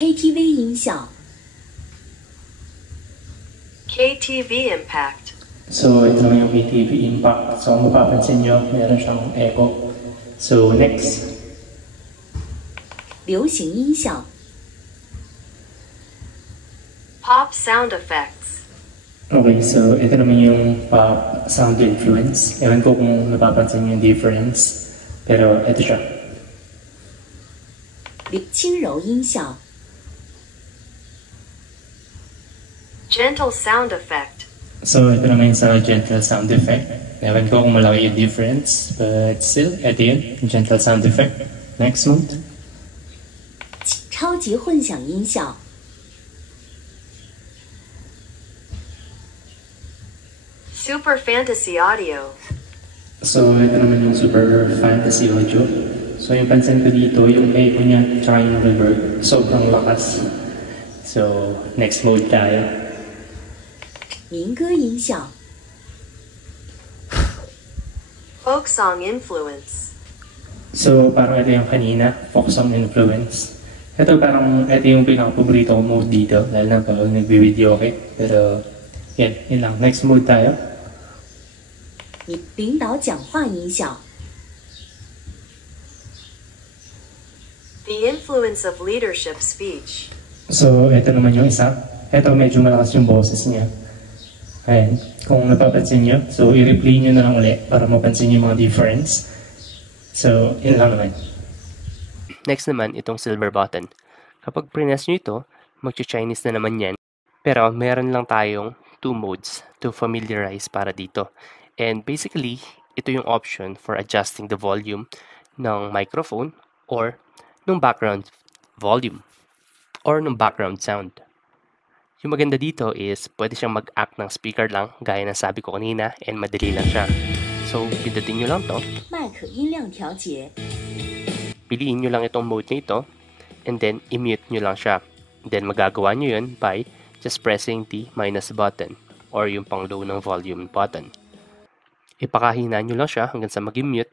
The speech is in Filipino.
KTV 音效 KTV impact. So, ito naman yung KTV impact. So, kung mapapansin nyo, meron siyang echo. So, next. 流行音效 Pop sound effects. Okay, so ito naman yung pop sound influence. Ewan ko kung napapansin nyo yung difference. Pero ito siya. 轻柔音效 Gentle sound effect. So, ito naman yung sa gentle sound effect. Ewan ko kung malaki yung difference. But still, ito yun. Gentle sound effect. Next one. 超级混响音效 Super fantasy audio. So, ito naman yung super fantasy audio. So, yung pansin ko dito, yung echo niya, tsaka yung reverb, sobrang lakas. So, next mode tayo. 民歌音效 Folk song influence. So, parang ito yung kanina, folk song influence. Ito parang, ito yung pinaka-paborito ko mode dito, dahil na pag nagbi-video okay. Pero, yun lang. Next mode tayo. 领导讲话音效 The influence of leadership speech. So, ito naman yung isa. Ito medyo malakas yung boses niya. Ayan. Kung napapansin nyo, so i-replay nyo na lang ulit para mapansin yung mga difference. So, yun lang naman. Next naman, itong silver button. Kapag press nyo ito, mag-Chinese na naman yan. Pero meron lang tayong 2 modes to familiarize para dito. And basically, ito yung option for adjusting the volume ng microphone or ng background volume or ng background sound. Yung maganda dito is pwede siyang mag-act ng speaker lang gaya ng sabi ko kanina and madali lang siya. So, pindutin nyo lang to. 麦克音量调节 Piliin nyo lang itong mode na ito and then i-mute nyo lang siya. Then magagawa nyo yun by just pressing the minus button or yung pang low ng volume button. Ipakahina nyo lang siya hanggang sa mag-mute